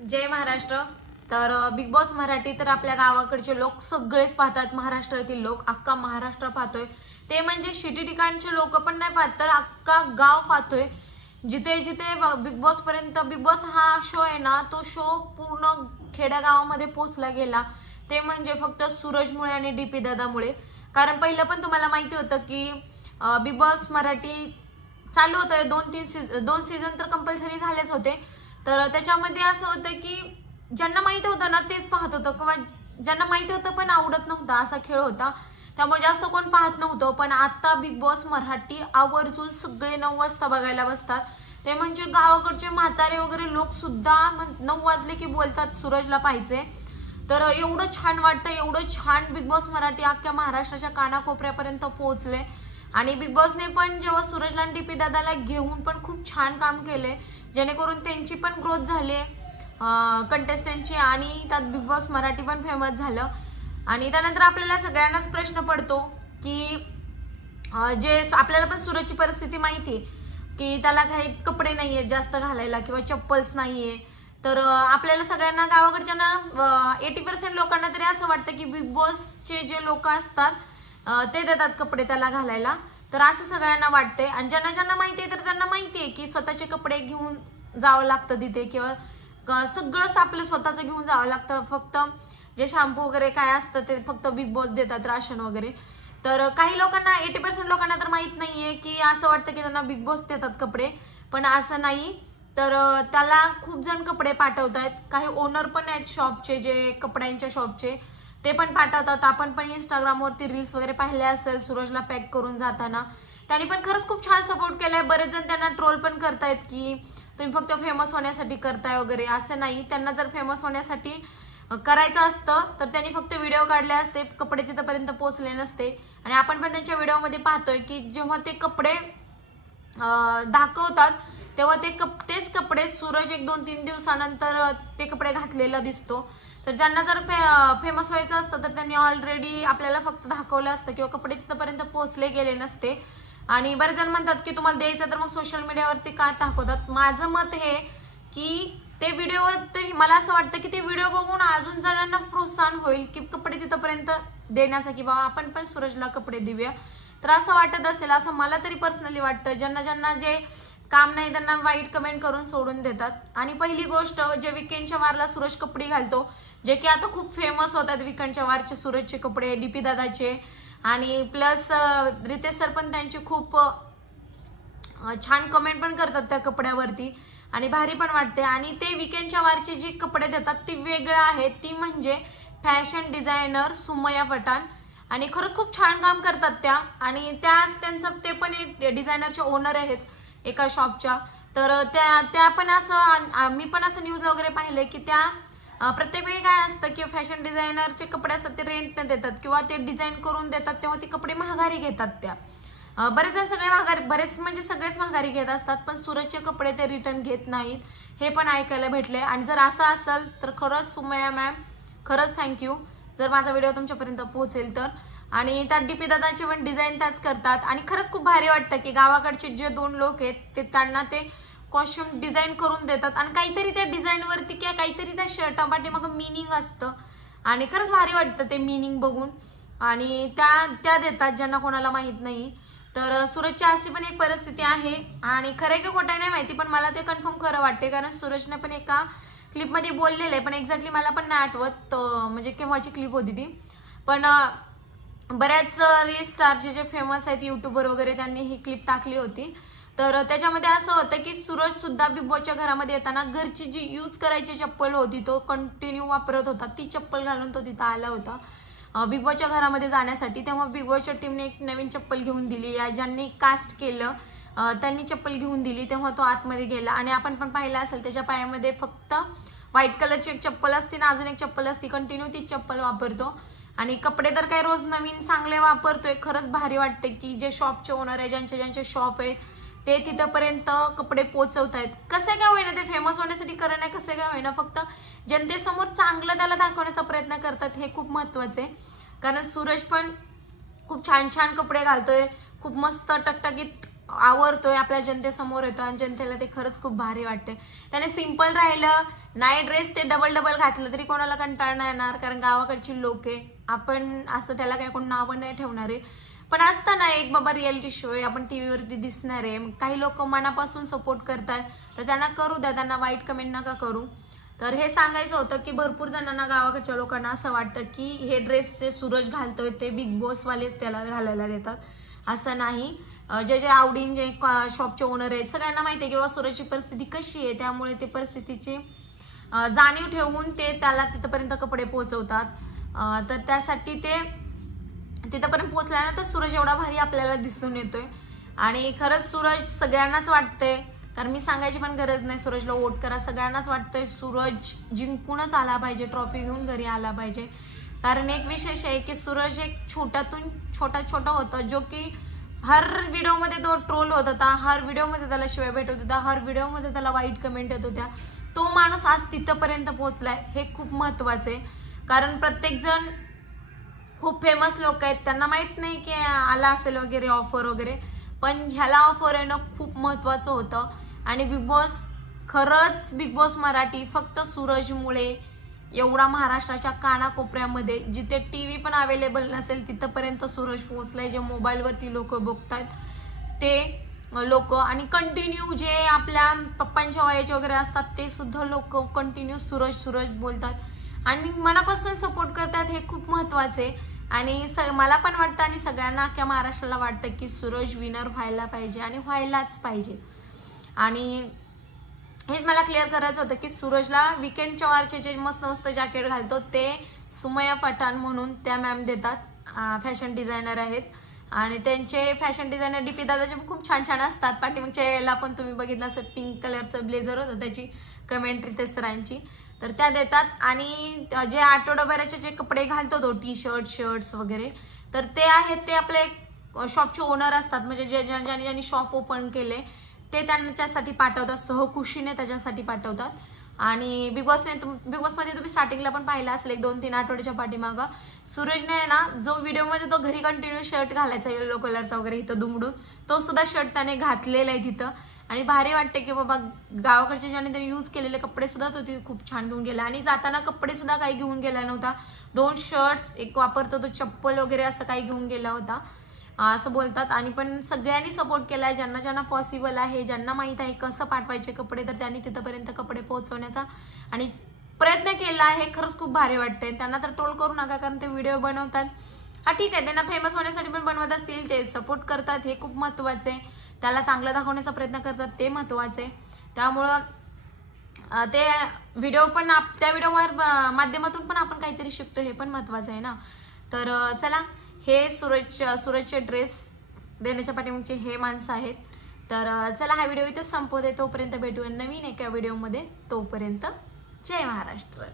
जय महाराष्ट्र। तर big boss Marathi तर आपल्या गावाकडचे लोक सगळेच पाहतात, महाराष्ट्रातील लोक अख्खा महाराष्ट्र पाहतोय। ते म्हणजे सिटी ठिकाणचे लोक पण नाही पाहत तर अख्खा गाव पाहतोय। जिथे जिथे बिग बॉस पर्यंत, बिग बॉस हा शो आहे ना, तो शो पूर्ण खेड्या गावामध्ये पोहोचला गेला ते म्हणजे फक्त सूरजमुळे आणि डीपी दादामुळे। कारण पहिलं पण तुम्हाला माहिती होतं की बिग बॉस मराठी चालू होतं, दोन सीझन तर कंपल्सरी झालेच होते। तर त्याच्यामध्ये असं होतं की ज्यांना माहिती होतं ना तेच पाहत होतं, किंवा ज्यांना माहिती होतं पण आवडत नव्हता असा खेळ होता, त्यामुळे जास्त कोण पाहत नव्हतं। पण आता बिग बॉस मराठी आवर्जून सगळे 9 वाजता बघायला बसतात। ते म्हणजे गावाकडचे म्हातारे वगैरे लोक सुद्धा 9 वाजले की बोलतात सूरजला पाहिजे। तर एवढं छान वाटतं, एवढं छान बिग बॉस मराठी अख्ख्या महाराष्ट्राच्या कानाकोपऱ्यापर्यंत पोहोचले। आणि बिग बॉसने पण जेव्हा सूरजला आणि डीपी दादाला घेऊन पण खूप छान काम केले, जेणेकरून त्यांची पण ग्रोथ झाली कंटेस्टंटची, आणि त्यात बिग बॉस मराठी पण फेमस झालं। आणि त्यानंतर आपल्याला सगळ्यांनाच प्रश्न पडतो की जे आपल्याला पण सूरजची परिस्थिती माहिती की त्याला काही कपडे नाहीये जास्त घालायला किंवा चप्पल्स नाहीये। तर आपल्याला सगळ्यांना गावाकडच्यांना 80% लोकांना तरी असं वाटतं की बिग बॉसचे जे लोक असतात ते देतात कपडे त्याला घालायला। तर असं सगळ्यांना वाटतंय, आणि ज्यांना ज्यांना माहिती आहे तर त्यांना माहिती आहे की स्वतःचे कपडे घेऊन जावं लागतं तिथे, किंवा सगळंच आपलं स्वतःचं घेऊन जावं लागतं। फक्त जे शॅम्पू वगैरे काय असतं ते फक्त बिग बॉस देतात, राशन वगैरे। तर काही लोकांना 80% लोकांना तर माहित नाहीये की असं वाटतं की त्यांना बिग बॉस देतात कपडे, पण असं नाही। तर त्याला खूप जण कपडे पाठवतात, काही ओनर पण आहेत शॉपचे, जे कपड्यांच्या शॉपचे, ते पण पाठवतात। आपण पण इंस्टाग्रामवरती रील्स वगैरे पाहिले असेल सूरजला पॅक करून जाताना, त्यांनी पण खरंच खूप छान सपोर्ट केलाय। बरेच जण त्यांना ट्रोल पण करतायत की तुम्ही फक्त फेमस होण्यासाठी करताय वगैरे, असं नाही। त्यांना जर फेमस होण्यासाठी करायचं असतं तर त्यांनी फक्त व्हिडिओ काढले असते, कपडे तिथपर्यंत पोहोचले नसते। आणि आपण पण त्यांच्या व्हिडिओमध्ये पाहतोय की जेव्हा ते कपडे दाखवतात तेव्हा तेच कपडे सूरज 1-2-3 दिवसानंतर ते कपडे घातलेला दिसतो। तर त्यांना जर फेमस व्हायचं असतं तर त्यांनी ऑलरेडी आपल्याला फक्त दाखवलं असतं, किंवा कपडे तिथपर्यंत पोहोचले गेले नसते। आणि बरेच जण म्हणतात की तुम्हाला द्यायचं तर मग सोशल मीडियावरती काय दाखवतात। माझं मत हे की ते व्हिडिओवर मला असं वाटतं की ते व्हिडिओ बघून अजून जणांना प्रोत्साहन होईल की कपडे तिथपर्यंत देण्याचा, की बाबा आपण पण सूरजला कपडे देऊया। तर असं वाटत असेल, असं मला तरी पर्सनली वाटतं। ज्यांना ज्यांना जे काम नाही त्यांना वाईट कमेंट करून सोडून देतात। आणि पहिली गोष्ट, जे वीकेंडच्या वारला सूरज कपडे घालतो, जे की आता खूप फेमस होतात वीकेंडच्या वारचे सूरजचे कपडे, डीपी दादाचे, आणि प्लस रितेश सर पण त्यांचे खूप छान कमेंट पण करतात त्या कपड्यावरती, आणि भारी पण वाटते। आणि ते वीकेंडच्या वारचे जे कपडे देतात ती वेगळं आहे, ती म्हणजे फॅशन डिझायनर सुमया पठाण, आणि खरंच खूप छान काम करतात त्या। आणि त्यांचं ते पण डिझायनरचे ओनर आहेत एका शॉपच्या। तर त्या पण असं, मी पण असं न्यूज वगैरे पाहिले की त्या प्रत्येक वेळी काय असतं की फॅशन डिझायनरचे कपडे असतात ते रेंटने देतात, किंवा ते डिझाईन करून देतात, तेव्हा ते कपडे महागारी घेतात त्या। बरेच जण बरेच म्हणजे सगळेच महागारी घेत असतात, पण सूरजचे कपडे ते रिटर्न घेत नाहीत, हे पण ऐकायला भेटले। आणि जर असं असेल तर खरंच सुमया मॅम, खरंच थँक्यू जर माझा व्हिडिओ तुमच्यापर्यंत पोहोचेल तर। आणि त्यात डीपी दादाचे पण डिझाईन त्याच करतात, आणि खरंच खूप भारी वाटतं की गावाकडचे जे 2 लोक आहेत ते त्यांना ते कॉस्ट्युम डिझाईन करून देतात, आणि काहीतरी त्या डिझाईनवरती किंवा काहीतरी त्या शर्टापाठी मग मिनिंग असतं, आणि खरंच भारी वाटतं ते मिनिंग बघून। आणि त्या देतात ज्यांना कोणाला माहित नाही। तर सूरजची अशी पण एक परिस्थिती आहे, आणि खरं की खोटं नाही माहिती, पण मला ते कन्फर्म खरं वाटते, कारण सूरजने पण एका क्लिपमध्ये बोललेलं आहे, पण एक्झॅक्टली मला पण नाही आठवत म्हणजे केव्हाची क्लिप होती ती। पण बऱ्याच रील स्टारचे जे फेमस आहेत यूट्यूबर वगैरे त्यांनी ही क्लिप टाकली होती। तर त्याच्यामध्ये असं होतं की सूरज सुद्धा बिग बॉसच्या घरामध्ये येताना घरची जी यूज करायची चप्पल होती तो कंटिन्यू वापरत होता, ती चप्पल घालून तो तिथं आला होता बिग बॉसच्या घरामध्ये जाण्यासाठी। तेव्हा बिग बॉसच्या टीमने एक नवीन चप्पल घेऊन दिली, या ज्यांनी कास्ट केलं त्यांनी चप्पल घेऊन दिली, तेव्हा तो आतमध्ये गेला। आणि आपण पण पाहिलं असेल त्याच्या पायामध्ये फक्त व्हाईट कलरची एक चप्पल असते ना, अजून एक चप्पल असते, कंटिन्यू ती चप्पल वापरतो। आणि कपडे तर काही रोज नवीन चांगले वापरतोय। खरंच भारी वाटते की जे शॉपचे ओनर आहे, ज्यांचे शॉप आहे, ते तिथपर्यंत कपडे पोहोचवतायत। कसे काय होईना, ते फेमस होण्यासाठी करत नाही, कसे काय होईना, फक्त जनतेसमोर चांगलं त्याला दाखवण्याचा प्रयत्न करतात, हे खूप महत्वाचं आहे। कारण सूरज पण खूप छान छान कपडे घालतोय, खूप मस्त टकटकीत आवरतोय, आपल्या जनतेसमोर येतो आणि जनतेला ते खरंच खूप भारी वाटते. त्याने सिंपल राहिलं नाही, ड्रेस ते डबल घातलं तरी कोणाला कंटाळा नाही येणार, कारण गावाकडची लोक आहे. आपण असं त्याला काही कोण नावं नाही ठेवणार आहे. पण असतं ना एक बाबा रियालिटी शो आहे, आपण टीव्हीवरती दिसणार आहे, काही लोक मनापासून सपोर्ट करतात तर त्यांना करू द्या, त्यांना वाईट कमेंट नका करू. तर हे सांगायचं होतं की भरपूर जणांना, गावाकडच्या लोकांना असं वाटतं की हे ड्रेस जे सूरज घालतोय ते बिग बॉस वालेच त्याला घालायला देतात. असं नाही. जे जे आवडीन जे शॉपचे ओनर आहेत सगळ्यांना माहिती आहे की बाबा सूरजची परिस्थिती कशी आहे, त्यामुळे ते परिस्थितीची जाणीव ठेवून ते त्याला तिथपर्यंत कपडे पोहोचवतात. तर त्यासाठी ते तिथपर्यंत पोहोचल्यानंतर सूरज एवढा भारी आपल्याला दिसून येतोय. आणि खरंच सूरज सगळ्यांनाच वाटतंय, कारण मी सांगायची पण गरज नाही सूरजला वोट करा, सगळ्यांनाच वाटतंय सूरज जिंकूनच आला पाहिजे, ट्रॉफी घेऊन घरी आला पाहिजे. कारण एक विशेष आहे की सूरज एक छोट्यातून छोटा होता, जो की हर व्हिडिओमध्ये तो ट्रोल होत होता, हर व्हिडिओमध्ये त्याला शिवाय भेटत होता, हर व्हिडिओमध्ये त्याला वाईट कमेंट येत होत्या. तो माणूस आज तिथपर्यंत पोहोचलाय, हे खूप महत्वाचं आहे. कारण प्रत्येक जण खूप फेमस लोक आहेत, त्यांना माहित नाही की आला असेल वगैरे ऑफर वगैरे, पण ह्याला ऑफर येणं खूप महत्वाचं होतं. आणि बिग बॉस, खरंच बिग बॉस मराठी फक्त सूरजमुळे एवढा महाराष्ट्राच्या कानाकोपऱ्यामध्ये, जिथे टीव्ही पण अवेलेबल नसेल तिथपर्यंत सूरज पोहोचलाय. जे मोबाईलवरती लोक बघतात ते लोक, आणि कंटिन्यू जे आपल्या पप्पांच्या वयाचे वगैरे असतात ते सुद्धा लोक कंटिन्यू सूरज बोलतात आणि मनापासून सपोर्ट करतात. हे खूप महत्वाचं आहे. आणि मला पण वाटतं आणि सगळ्यांना अख्ख्या महाराष्ट्राला वाटतं की सूरज विनर व्हायला पाहिजे आणि व्हायलाच पाहिजे. आणि हेच मला क्लिअर करायचं होतं की सूरजला वीकेंडच्या वारचे जे मस्त जॅकेट घालतो ते सुमया पठाण म्हणून त्या मॅम देतात, फॅशन डिझायनर आहेत. आणि त्यांचे फॅशन डिझायनर डीपी दादाचे खूप छान असतात. पाठीमागच्या वेळेला पण तुम्ही बघितलं असं पिंक कलरचं ब्लेझर होतं, त्याची कमेंट्री ते सरांची, तर त्या देतात. आणि जे आठवड्याभराचे जे कपडे घालतो तो टी शर्ट्स वगैरे, तर ते आहेत ते आपले शॉपचे ओनर असतात, म्हणजे ज्यांनी शॉप ओपन केले ते त्यांच्यासाठी पाठवतात, सहकुशीने त्याच्यासाठी पाठवतात. आणि बिग बॉसमध्ये तुम्ही स्टार्टिंगला पण पाहिलं असेल, 1-2-3 आठवड्याच्या पाठीमागं सूरजने ना जो व्हिडिओमध्ये तो घरी कंटिन्यू शर्ट घालायचा येलो कलरचा वगैरे इथं दुमडून, तो सुद्धा शर्ट त्याने घातलेला आहे तिथं. आणि भारी वाटते की बाबा गावाकडचे ज्याने त्यांनी यूज केलेले कपडे सुद्धा तो तिथे खूप छान घेऊन गेला. आणि जाताना कपडे सुद्धा काही घेऊन गेला नव्हता, 2 शर्ट्स, एक वापरतो तो चप्पल वगैरे असं काही घेऊन गेला होता असं बोलतात. आणि पण सगळ्यांनी सपोर्ट केलाय, ज्यांना पॉसिबल आहे, ज्यांना माहित आहे कसं पाठवायचे कपडे, तर त्यांनी तिथपर्यंत कपडे पोहोचवण्याचा आणि प्रयत्न केला. हे खरंच खूप भारी वाटतंय. त्यांना तर ट्रोल करू नका, कारण ते व्हिडिओ बनवतात. हा ठीक आहे, त्यांना फेमस होण्यासाठी पण बनवत असतील, ते सपोर्ट करतात, हे खूप महत्वाचं आहे. त्याला चांगलं दाखवण्याचा प्रयत्न करतात, ते महत्वाचं आहे. त्यामुळं ते व्हिडिओ पण त्या व्हिडिओवर माध्यमातून पण आपण काहीतरी शिकतो, हे पण महत्वाचं आहे ना. तर चला, हे सूरजचे ड्रेस देण्याच्या पाठीमागचे हे माणसं आहेत. तर चला, हा व्हिडिओ इथेच संपवते. तोपर्यंत भेटूया नवीन एका व्हिडिओमध्ये. तोपर्यंत जय महाराष्ट्र.